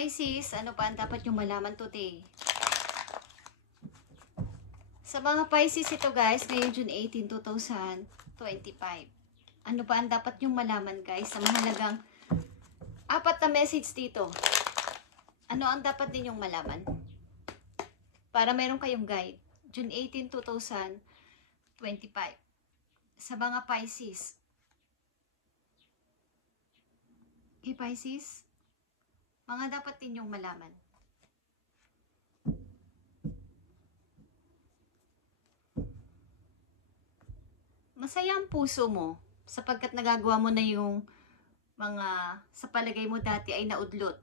Pisces, ano pa ang dapat yung malaman today? Sa mga Pisces ito guys, ngayong June 18, 2025. Ano pa ang dapat yung malaman guys sa mahalagang 4 na message dito? Ano ang dapat ninyong malaman? Para meron kayong guide. June 18, 2025. Sa mga Pisces. Okay, Pisces? Mga dapat ninyong malaman. Masaya ang puso mo sapagkat nagagawa mo na yung mga sa palagay mo dati ay naudlot.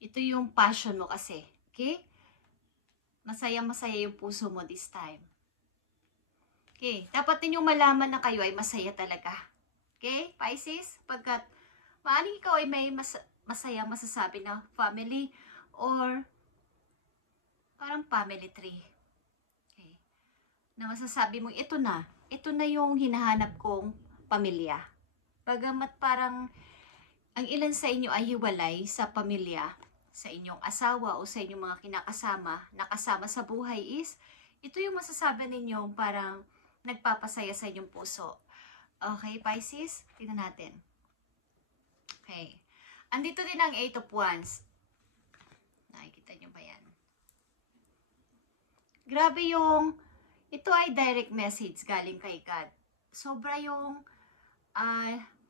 Ito yung passion mo kasi. Okay? Masaya-masaya yung puso mo this time. Okay? Dapat ninyong malaman na kayo ay masaya talaga. Okay? Pisces? Pagkat maaaring ikaw ay may masaya masasabi na family or parang family tree. Okay? Na masasabi mo, ito na yung hinahanap kong pamilya. Bagamat parang ang ilan sa inyo ay hiwalay sa pamilya, sa inyong asawa o sa inyong mga kinakasama, nakasama sa buhay is, ito yung masasabi ninyo parang nagpapasaya sa inyong puso. Okay, Pisces? Tingnan natin. Okay. Andito din ang 8 of Wands. Nakikita nyo ba yan? Grabe yung, ito ay direct message galing kay God. Sobra yung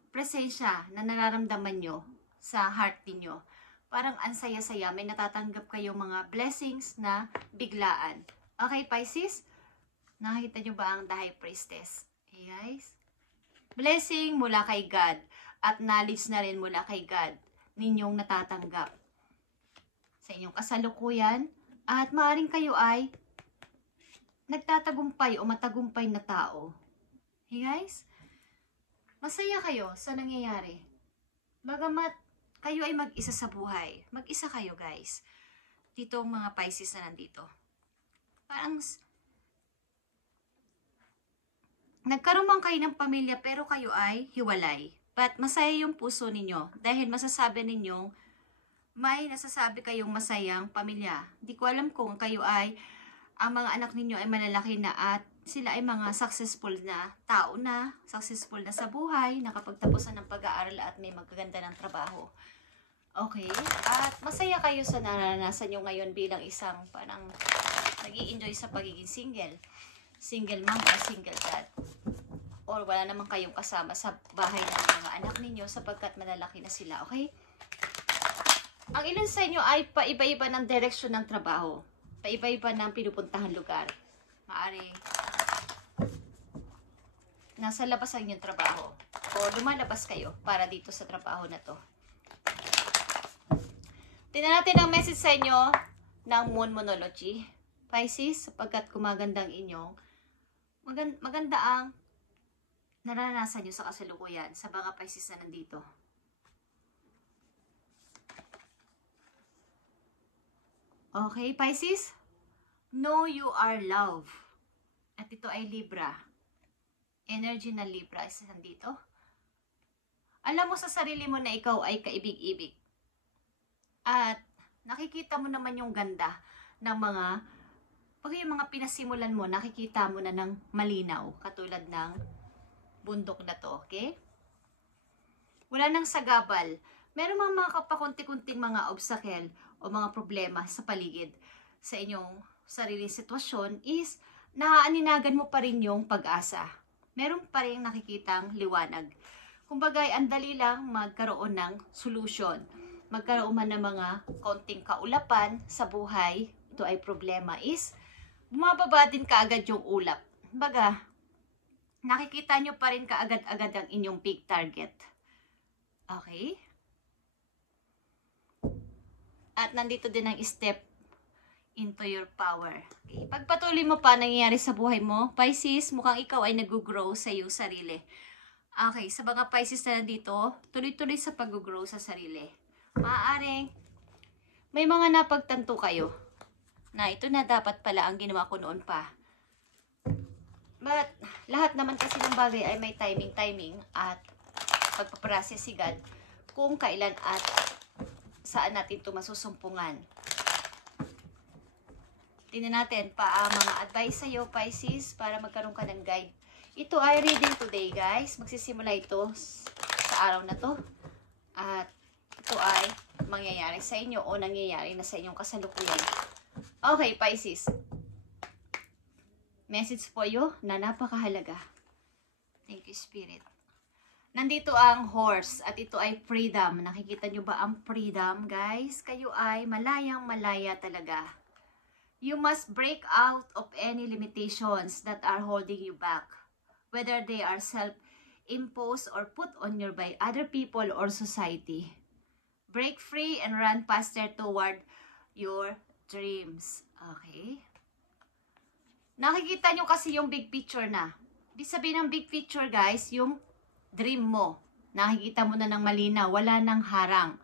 presensya na nararamdaman nyo sa heart niyo. Parang ansaya-saya, may natatanggap kayong mga blessings na biglaan. Okay, Pisces? Nakikita nyo ba ang The High Priestess? Okay, guys? Blessing mula kay God at knowledge na rin mula kay God ninyong natatanggap sa inyong kasalukuyan at maaring kayo ay nagtatagumpay o matagumpay na tao. Hey guys, masaya kayo sa nangyayari. Bagamat kayo ay mag-isa sa buhay. Mag-isa kayo guys. Dito ang mga Pisces na nandito. Parang nagkaroon man kayo ng pamilya pero kayo ay hiwalay. But masaya yung puso ninyo dahil masasabi ninyong may nasasabi kayong masayang pamilya. Di ko alam kung kayo ay, ang mga anak ninyo ay malalaki na at sila ay mga successful na tao na, successful na sa buhay, nakapagtapusan ng pag-aaral at may magaganda ng trabaho. Okay? At masaya kayo sa naranasan nyo ngayon bilang isang parang nag-i-enjoy sa pagiging single. Single mom o single dad. Or wala naman kayong kasama sa bahay ng mga anak ninyo sapagkat malalaki na sila, okay? Ang ilan sa inyo ay paiba-iba ng direksyon ng trabaho. Paiba-iba ng pinupuntahan lugar. Maaari nasa labas ang inyong trabaho. O lumalabas kayo para dito sa trabaho na to. Tingnan natin ang message sa inyo ng Moon Monology. Pisces, sapagkat kumagandang inyong maganda ang naranasan nyo sa kasalukuyan sa mga Pisces na nandito. Okay, Pisces? Know you are love. At ito ay Libra. Energy na Libra is nandito. Alam mo sa sarili mo na ikaw ay kaibig-ibig. At nakikita mo naman yung ganda ng mga, pag yung mga pinasimulan mo, nakikita mo na ng malinaw. Katulad ng bundok na to, okay? Wala nang sagabal. Meron mga kapakunti-kunting mga obstacle o mga problema sa paligid sa inyong sariling sitwasyon is naaaninagan mo pa rin yung pag-asa. Meron pa rin nakikitang liwanag. Kumbaga, ang dali lang magkaroon ng solution. Magkaroon man ng mga konting kaulapan sa buhay, ito ay problema is bumababa din kaagad yung ulap. Kumbaga, nakikita nyo pa rin kaagad-agad ang inyong big target. Okay? At nandito din ang step into your power. Okay? Pagpatuloy mo pa nangyayari sa buhay mo, Pisces, mukhang ikaw ay nag-grow sa iyong sarili. Okay, sa mga Pisces na nandito, tuloy-tuloy sa pag-grow sa sarili. Maaaring may mga napagtanto kayo na ito na dapat pala ang ginawa ko noon pa. But, lahat naman kasi ng bagay ay may timing at pagpaprocess si God kung kailan at saan natin ito masusumpungan. Tingnan natin mga advice sa'yo, Pisces, para magkaroon ka ng guide. Ito ay reading today, guys. Magsisimula ito sa araw na to. At ito ay mangyayari sa inyo o nangyayari na sa inyong kasalukuyan. Okay, Pisces. Message po you na napakahalaga. Thank you, Spirit. Nandito ang horse at ito ay freedom. Nakikita nyo ba ang freedom, guys? Kayo ay malayang malaya talaga. You must break out of any limitations that are holding you back. Whether they are self-imposed or put on you by other people or society. Break free and run faster toward your dreams. Okay? Nakikita nyo kasi yung big picture na. Ibig sabihin ng big picture, guys, yung dream mo. Nakikita mo na ng malinaw. Wala nang harang.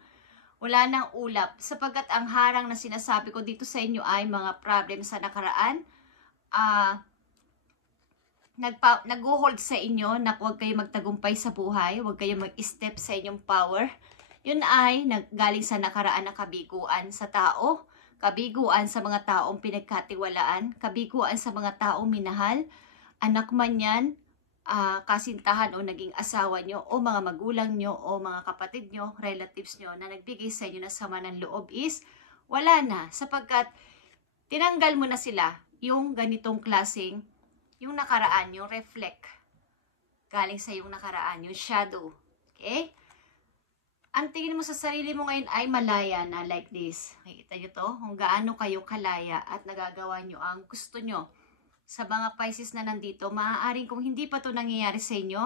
Wala nang ulap. Sapagkat ang harang na sinasabi ko dito sa inyo ay mga problem sa nakaraan. Nag-hold sa inyo na huwag kayo magtagumpay sa buhay. Huwag kayo mag-step sa inyong power. Yun ay galing sa nakaraan na kabiguan sa tao. Kabiguan sa mga taong pinagkatiwalaan. Kabiguan sa mga taong minahal. Anak man yan, kasintahan o naging asawa nyo, o mga magulang nyo, o mga kapatid nyo, relatives nyo, na nagbigay sa inyo ng sama ng loob is, wala na. Sapagkat, tinanggal mo na sila yung ganitong klaseng, yung nakaraan, yung reflect, galing sa yung nakaraan, yung shadow. Okay? Ang tingin mo sa sarili mo ngayon ay malaya na like this. Nakikita nyo to? Kung gaano kayo kalaya at nagagawa nyo ang gusto nyo. Sa mga Pisces na nandito, maaaring kung hindi pa ito nangyayari sa inyo,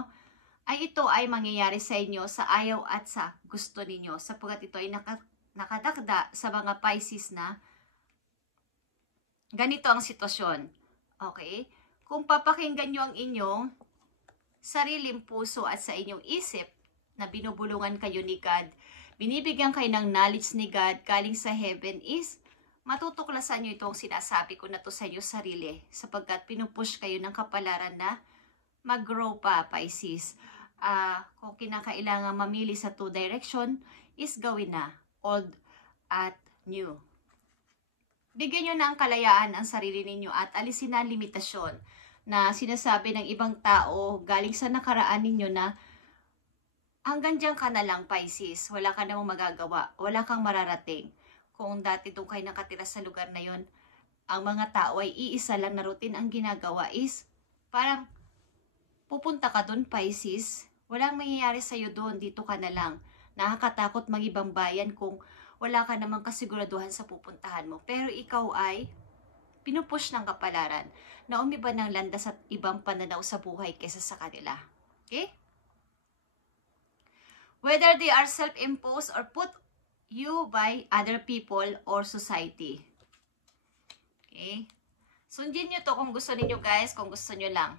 ay ito ay mangyayari sa inyo sa ayaw at sa gusto ninyo. Sapagkat ito ay nakadakda sa mga Pisces na ganito ang sitwasyon. Okay? Kung papakinggan nyo ang inyong sariling puso at sa inyong isip na binubulungan kayo ni God, binibigyan kayo ng knowledge ni God galing sa heaven is, matutuklasan nyo itong sinasabi ko na to sa inyo sarili sapagkat pinupush kayo ng kapalaran na mag-grow pa, Pisces. Kung kinakailangan mamili sa two direction is gawin na, old at new. Bigyan nyo na ang kalayaan ang sarili ninyo at alisin na ang limitasyon na sinasabi ng ibang tao galing sa nakaraan ninyo na hanggang dyan ka na lang, Pisces. Wala ka namang magagawa. Wala kang mararating. Kung dati doon kayo nakatira sa lugar na yon, ang mga tao ay iisa lang na routine ang ginagawa is, parang pupunta ka doon, Pisces, walang mangyayari sa'yo doon, dito ka na lang. Nakakatakot mag-ibang bayan kung wala ka namang kasiguraduhan sa pupuntahan mo. Pero ikaw ay pinupush ng kapalaran na umiba ng landas at ibang pananaw sa buhay kesa sa kanila. Okay? Whether they are self-imposed or put you by other people or society. Okay? Sundin nyo to kung gusto ninyo, guys, kung gusto nyo lang.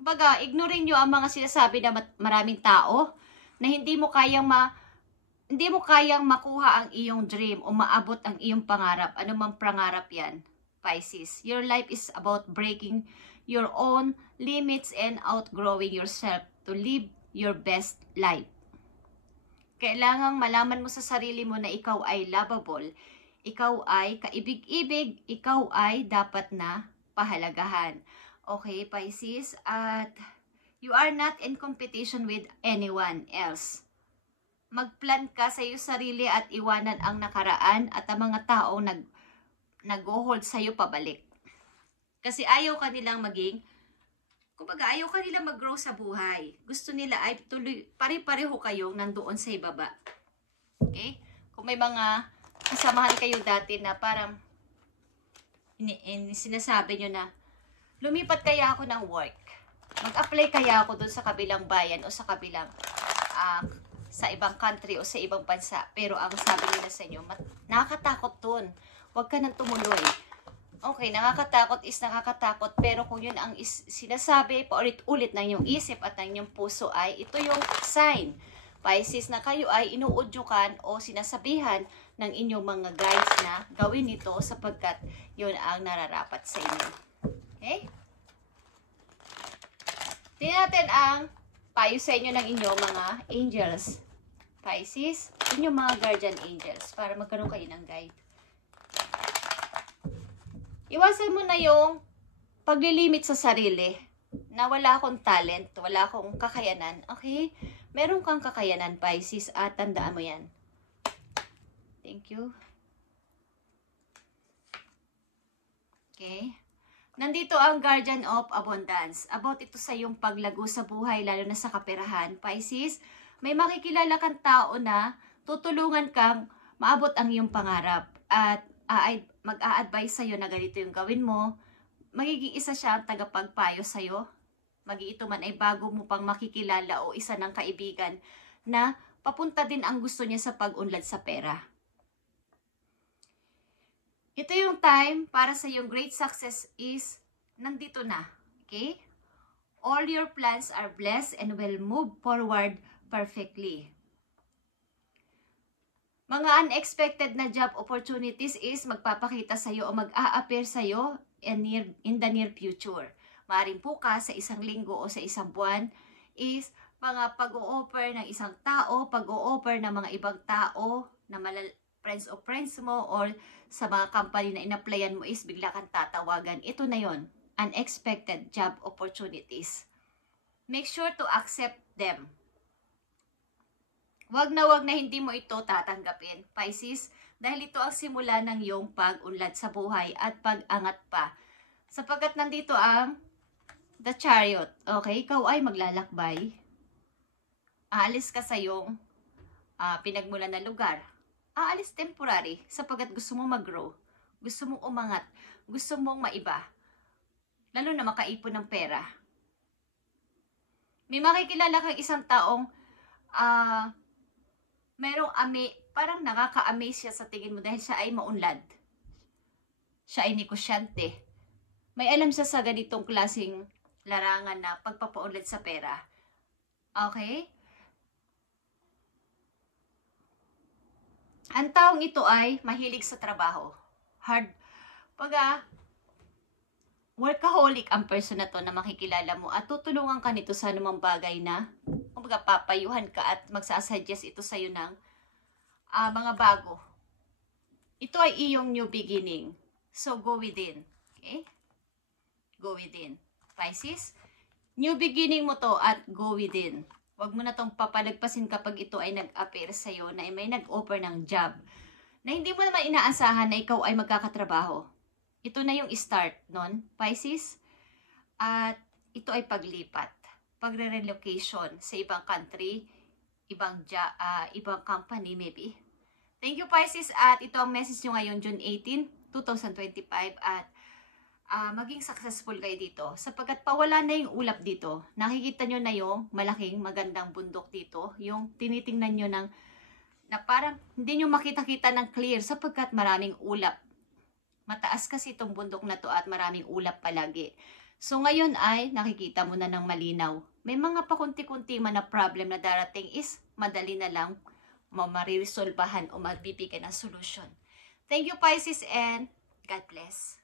Kumbaga, ignorin nyo ang mga sinasabi na maraming tao na hindi mo kayang makuha ang iyong dream o maabot ang iyong pangarap. Ano mang pangarap yan, Pisces. Your life is about breaking your own limits and outgrowing yourself to live your best life. Kailangang malaman mo sa sarili mo na ikaw ay lovable, ikaw ay kaibig-ibig, ikaw ay dapat na pahalagahan. Okay, Pisces? At you are not in competition with anyone else. Magplan ka sa iyo sarili at iwanan ang nakaraan at ang mga taong nag-hold sa iyo pabalik. Kasi ayaw ka nilang maging, kumbaga, ayaw kanila mag-grow sa buhay. Gusto nila ay tuloy, pare-pareho kayong nandoon sa ibaba. Okay? Kung may mga kasamahan kayo dati na parang sinasabi nyo na, lumipat kaya ako ng work. Mag-apply kaya ako dun sa kabilang bayan o sa kabilang, sa ibang country o sa ibang bansa. Pero ang sabi nila sa inyo, nakakatakot dun. Huwag ka nang tumuloy. Okay, nakakatakot is nakakatakot, pero kung yun ang sinasabi, paulit-ulit ng inyong isip at ng inyong puso ay, ito yung sign, Pisces, na kayo ay inuudyukan o sinasabihan ng inyong mga guides na gawin ito sapagkat yun ang nararapat sa inyo. Okay? Tingnan natin ang payo sa inyo ng inyong mga angels, Pisces. Yun yung mga guardian angels para magkaroon kayo ng guide. Iwasan mo na yung paglilimit sa sarili na wala akong talent, wala akong kakayanan. Okay? Meron kang kakayanan, Pisces, at tandaan mo yan. Thank you. Okay? Nandito ang Guardian of Abundance. About ito sa iyong paglago sa buhay, lalo na sa kaperahan. Pisces, may makikilala kang tao na tutulungan kang maabot ang iyong pangarap. At mag-a-advise sa'yo na ganito yung gawin mo. Magiging isa siya ang tagapagpayo sa'yo. Ito man ay bago mo pang makikilala o isa ng kaibigan na papunta din ang gusto niya sa pag-unlad sa pera. Ito yung time para sa yung great success is nandito na. Okay? All your plans are blessed and will move forward perfectly. Mga unexpected na job opportunities is magpapakita sa'yo o mag-a-appear sa'yo in the near future. Maaaring bukas, sa isang linggo o sa isang buwan is mga pag-o-offer ng isang tao, pag-o-offer ng mga ibang tao na friends of friends mo or sa mga company na in-applyan mo is bigla kang tatawagan. Ito na yon, unexpected job opportunities. Make sure to accept them. Wag na hindi mo ito tatanggapin, Pisces, dahil ito ang simula ng iyong pag-unlad sa buhay at pag-angat pa. Sapagkat nandito ang The Chariot. Okay, ikaw ay maglalakbay. Aalis ka sa iyong pinagmulan na lugar. Aalis temporary sapagkat gusto mo mag-grow, gusto mong umangat, gusto mong maiba. Lalo na makaipon ng pera. May makikilala kang isang taong merong parang nakaka-amaze siya sa tingin mo dahil siya ay maunlad. Siya ay negosyante. May alam siya sa ganitong klaseng larangan na pagpapaunlad sa pera. Okay? Ang taong ito ay mahilig sa trabaho. Workaholic ang person na to na makikilala mo at tutulungan ka nito sa anumang bagay na papayuhan ka at magsasuggest ito sa'yo ng mga bago. Ito ay iyong new beginning. So, go within. Okay? Go within. Pisces, new beginning mo to at go within. Huwag mo na itong papalagpasin kapag ito ay nag-appear sa'yo na may nag-offer ng job na hindi mo naman inaasahan na ikaw ay magkakatrabaho. Ito na yung start nun, Pisces. At ito ay paglipat, pagre-relocation sa ibang country, ibang company maybe. Thank you, Pisces. At ito ang message nyo ngayon, June 18, 2025. At maging successful kayo dito sapagkat pawala na yung ulap dito. Nakikita nyo na yung malaking magandang bundok dito, yung tinitingnan nyo na parang hindi nyo makita-kita ng clear sapagkat maraming ulap. Mataas kasi itong bundok na to at maraming ulap palagi. So ngayon ay nakikita mo na ng malinaw. May mga pakunti-kunti man na problem na darating is madali na lang mariresolbahan o magbibigay ng solution. Thank you, Pisces, and God bless.